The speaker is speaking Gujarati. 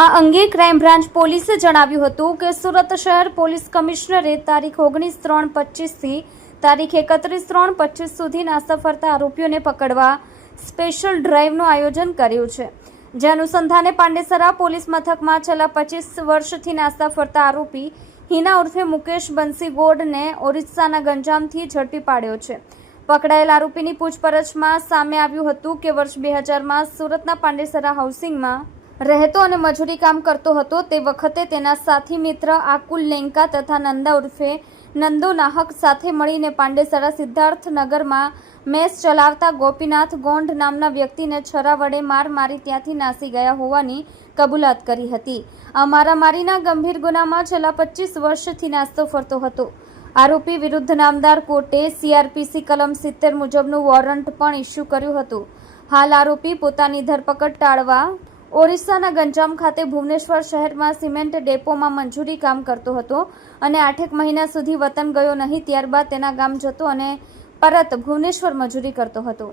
આ અંગે ક્રાઇમ બ્રાન્ચ પોલીસે જણાવ્યું હતું કે સુરત શહેર પોલીસ કમિશનરે તારીખ 19/3/25 થી તારીખ 31/3/25 સુધી નાસ્તા ફરતા આરોપીઓને પકડવા સ્પેશિયલ ડ્રાઇવનું આયોજન કર્યું છે। જે અનુસંધાને પાંડેસરા પોલીસ મથકમાં છેલ્લા 25 વર્ષથી નાસ્તા ફરતા આરોપી હિના ઉર્ફે મુકેશ બંસી ગોડને ઓરિસ્સાના ગંજામથી ઝડપી પાડ્યો છે। પકડાયેલ આરોપીની પૂછપરછમાં સામે આવ્યું હતું કે વર્ષ 2000માં સુરતના પાંડેસરા હાઉસિંગમાં રહેતો અને મજૂરી કામ કરતો હતો। તે વખતે તેના સાથી મિત્ર આકુલ લેંકા તથા નંદા ઉર્ફે નંદો નાહક સાથે મળીને પાંડેસરા સિદ્ધાર્થનગરમાં મેસ ચલાવતા ગોપીનાથ ગોંડ નામના વ્યક્તિને છરા વડે માર મારી ત્યાંથી નાસી ગયા હોવાની કબૂલાત કરી હતી। આ મારામારીના ગંભીર ગુનામાં છેલ્લા 25 વર્ષથી નાસ્તો ફરતો હતો। આરોપી વિરુદ્ધ નામદાર કોર્ટે CRPC કલમ 70 મુજબનું વોરંટ પણ ઇસ્યુ કર્યું હતું। હાલ આરોપી પોતાની ધરપકડ ટાળવા ઓરિસ્સાના ગંજામ ખાતે ભુવનેશ્વર શહેરમાં સિમેન્ટ ડેપોમાં મંજૂરી કામ કરતો હતો અને 8 મહિના સુધી વતન ગયો નહીં। ત્યારબાદ તેના ગામ જતો અને પરત ભુવનેશ્વર મજૂરી કરતો હતો।